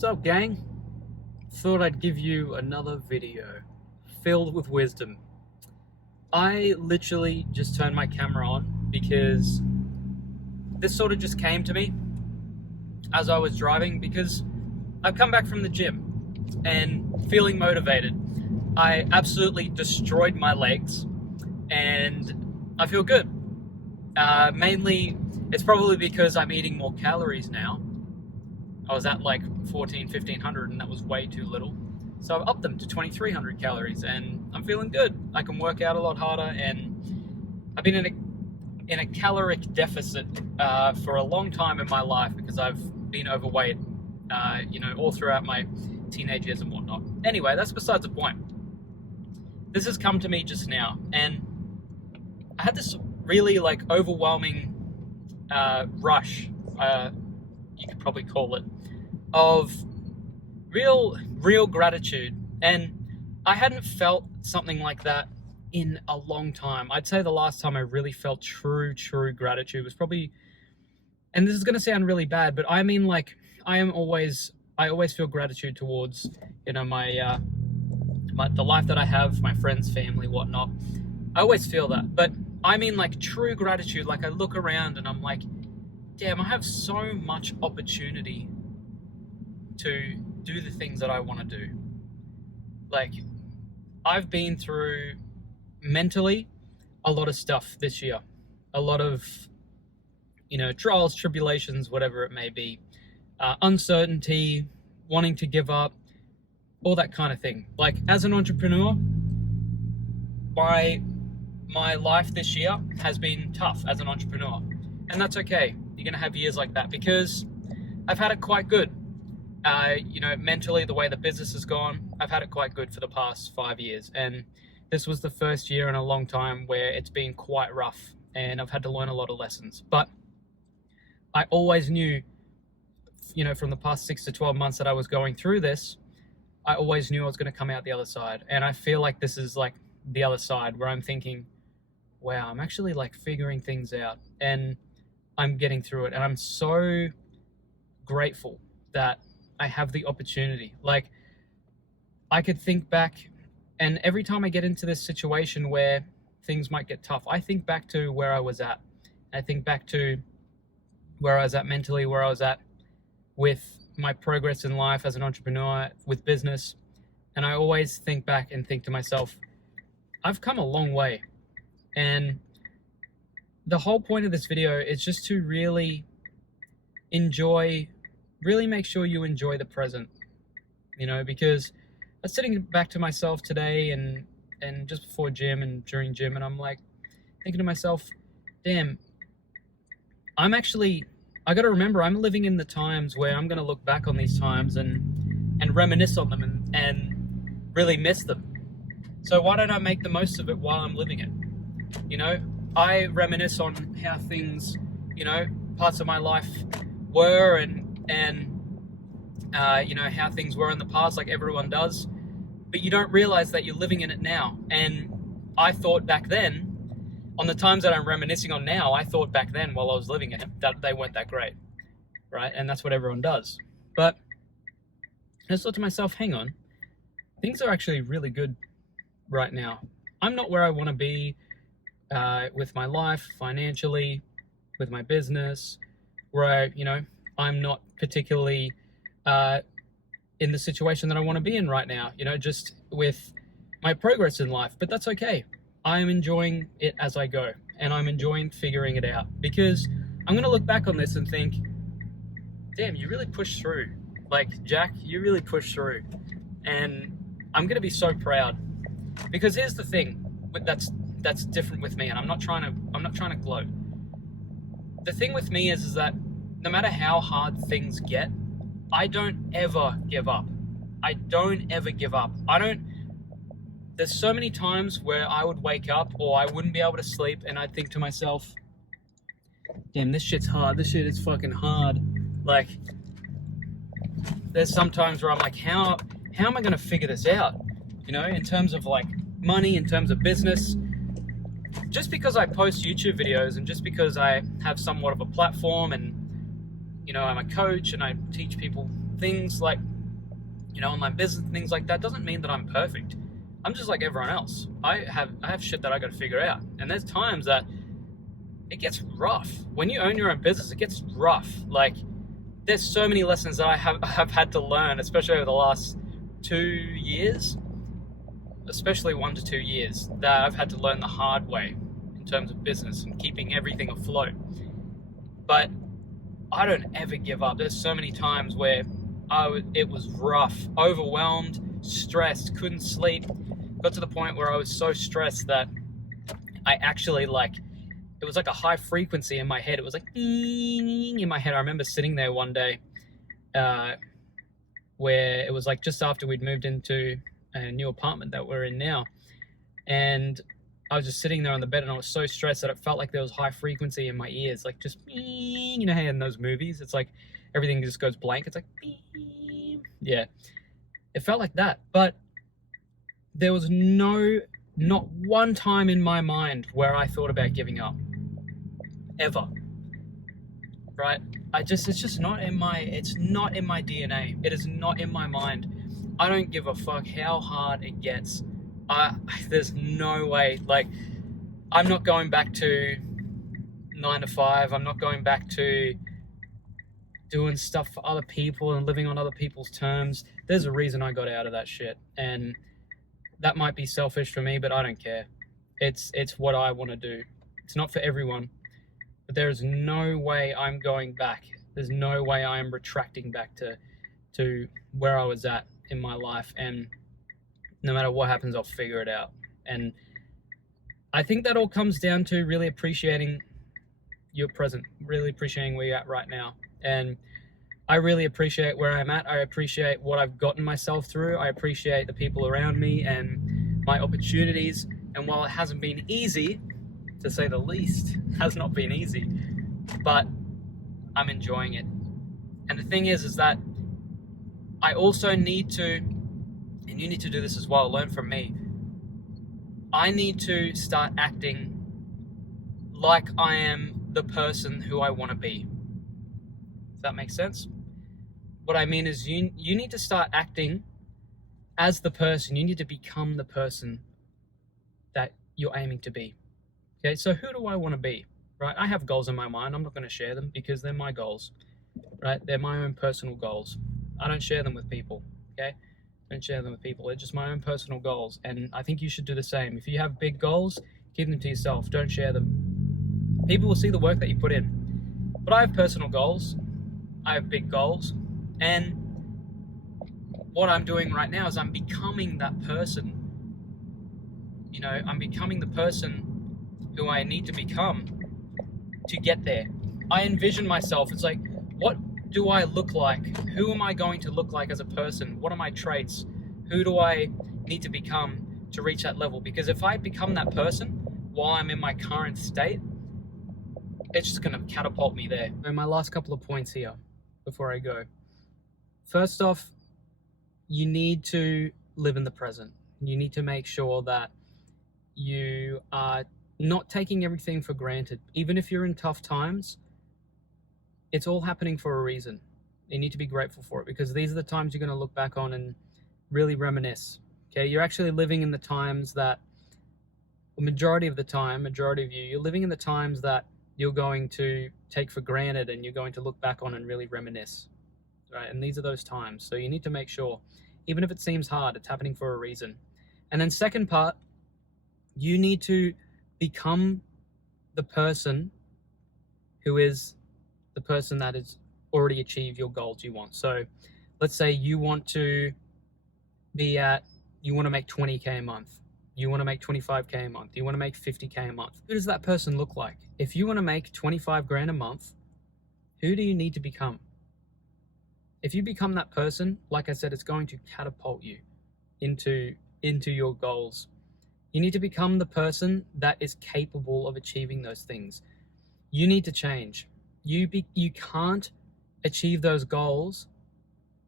What's up, gang? Thought I'd give you another video filled with wisdom. I literally just turned my camera on because this sort of just came to me as I was driving, because I've come back from the gym and feeling motivated. I absolutely destroyed my legs and I feel good. Mainly, it's probably because I'm eating more calories now. I was at like 1500 and that was way too little. So I've upped them to 2300 calories and I'm feeling good. I can work out a lot harder, and I've been in a caloric deficit for a long time in my life because I've been overweight, all throughout my teenage years and whatnot. Anyway, that's besides the point. This has come to me just now, and I had this really overwhelming rush, you could probably call it, of real gratitude. And I hadn't felt something like that in a long time. I'd say the last time I really felt true gratitude was probably, and this is going to sound really bad, but I mean, I always feel gratitude towards, the life that I have, my friends, family, whatnot. I always feel that, but I mean true gratitude. I look around and I'm like, damn, I have so much opportunity to do the things that I want to do. I've been through mentally a lot of stuff this year, a lot of, trials, tribulations, whatever it may be, uncertainty, wanting to give up, all that kind of thing. As an entrepreneur, my life this year has been tough as an entrepreneur, and that's okay. You're going to have years like that because I've had it quite good. Mentally, the way the business has gone, I've had it quite good for the past 5 years. And this was the first year in a long time where it's been quite rough and I've had to learn a lot of lessons. But I always knew, from the past 6 to 12 months that I was going through this, I always knew I was going to come out the other side. And I feel like this is the other side where I'm thinking, wow, I'm actually figuring things out and I'm getting through it. And I'm so grateful that I have the opportunity. I could think back, and every time I get into this situation where things might get tough, I think back to where I was at. I think back to where I was at mentally, where I was at with my progress in life as an entrepreneur, with business. And I always think back and think to myself, I've come a long way. And the whole point of this video is just to really make sure you enjoy the present, because I was sitting back to myself today and just before gym and during gym, and I'm thinking to myself, damn, I got to remember I'm living in the times where I'm going to look back on these times and reminisce on them and really miss them. So why don't I make the most of it while I'm living it? I reminisce on how things, parts of my life were and how things were in the past, like everyone does, but you don't realize that you're living in it now. And I thought back then, on the times that I'm reminiscing on now, I thought back then while I was living it that they weren't that great, right? And that's what everyone does. But I just thought to myself, hang on, things are actually really good right now. I'm not where I want to be with my life, financially, with my business, where I'm not particularly in the situation that I want to be in right now, just with my progress in life. But that's okay. I'm enjoying it as I go, and I'm enjoying figuring it out, because I'm going to look back on this and think, damn, you really pushed through. Jack, you really pushed through. And I'm going to be so proud, because here's the thing that's different with me, and I'm not trying to gloat. The thing with me is that no matter how hard things get, I don't ever give up. There's so many times where I would wake up or I wouldn't be able to sleep, and I'd think to myself, damn, this shit's hard. This shit is fucking hard. There's some times where I'm like, how am I going to figure this out? In terms of money, in terms of business. Just because I post YouTube videos and just because I have somewhat of a platform and, I'm a coach and I teach people things like, online business, things like that, doesn't mean that I'm perfect. I'm just like everyone else. I have shit that I got to figure out. And there's times that it gets rough. When you own your own business, it gets rough. Like, there's so many lessons that I have had to learn, especially over the last 2 years, especially 1 to 2 years, that I've had to learn the hard way in terms of business and keeping everything afloat. But I don't ever give up. There's so many times where it was rough, overwhelmed, stressed, couldn't sleep. Got to the point where I was so stressed that I actually it was like a high frequency in my head. It was like in my head. I remember sitting there one day where it was like just after we'd moved into a new apartment that we're in now. And I was just sitting there on the bed and I was so stressed that it felt like there was high frequency in my ears. Like just, how in those movies, it's like everything just goes blank. It's like, yeah. It felt like that. But there was not one time in my mind where I thought about giving up. Ever. Right? It's just not in my DNA. It is not in my mind. I don't give a fuck how hard it gets. There's no way. Like, I'm not going back to 9 to 5. I'm not going back to doing stuff for other people and living on other people's terms. There's a reason I got out of that shit. And that might be selfish for me, but I don't care. It's what I want to do. It's not for everyone. But there is no way I'm going back. There's no way I am retracting back to where I was at in my life. And no matter what happens, I'll figure it out. And I think that all comes down to really appreciating your present, really appreciating where you're at right now. And I really appreciate where I'm at. I appreciate what I've gotten myself through. I appreciate the people around me and my opportunities. And while it hasn't been easy, to say the least, has not been easy, but I'm enjoying it. And the thing is that I also need to, and you need to do this as well, learn from me. I need to start acting like I am the person who I want to be. Does that make sense? What I mean is you need to start acting as the person. You need to become the person that you're aiming to be. Okay, so who do I want to be, right? I have goals in my mind. I'm not going to share them because they're my goals, right? They're my own personal goals. I don't share them with people, okay? I don't share them with people. They're just my own personal goals. And I think you should do the same. If you have big goals, keep them to yourself. Don't share them. People will see the work that you put in. But I have personal goals. I have big goals. And what I'm doing right now is I'm becoming that person. I'm becoming the person who I need to become to get there. I envision myself, it's like, what do I look like? Who am I going to look like as a person? What are my traits? Who do I need to become to reach that level? Because if I become that person while I'm in my current state, it's just going to catapult me there. So my last couple of points here before I go. First off, you need to live in the present. You need to make sure that you are not taking everything for granted. Even if you're in tough times, it's all happening for a reason. You need to be grateful for it because these are the times you're going to look back on and really reminisce. Okay, you're actually living in the times that, majority of you, you're living in the times that you're going to take for granted and you're going to look back on and really reminisce. Right? And these are those times. So you need to make sure, even if it seems hard, it's happening for a reason. And then second part, you need to become the person who is the person that has already achieved your goals you want. So let's say you want to make 20K a month. You want to make 25K a month. You want to make 50K a month. Who does that person look like? If you want to make 25 grand a month, who do you need to become? If you become that person, like I said, it's going to catapult you into your goals. You need to become the person that is capable of achieving those things. You need to change. You can't achieve those goals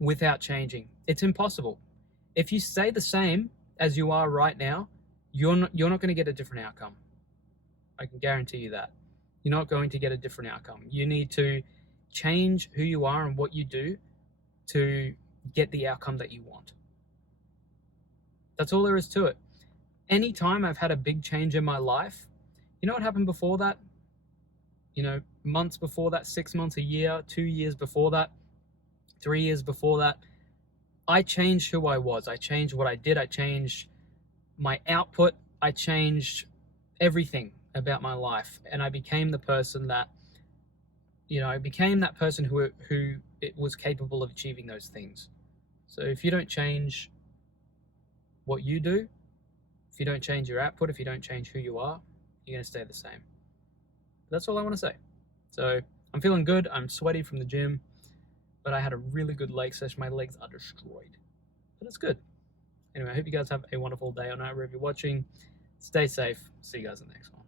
without changing. It's impossible. If you stay the same as you are right now, you're not going to get a different outcome. I can guarantee you that. You're not going to get a different outcome. You need to change who you are and what you do to get the outcome that you want. That's all there is to it. Anytime I've had a big change in my life, you know what happened before that? You know, months before that, 6 months, a year, 2 years before that, 3 years before that, I changed who I was. I changed what I did. I changed my output. I changed everything about my life. And I became the person that, I became that person who it was capable of achieving those things. So if you don't change what you do, if you don't change your output, if you don't change who you are, you're going to stay the same. That's all I want to say. So I'm feeling good. I'm sweaty from the gym, but I had a really good leg session. My legs are destroyed, but it's good. Anyway, I hope you guys have a wonderful day or night wherever you're watching. Stay safe. See you guys in the next one.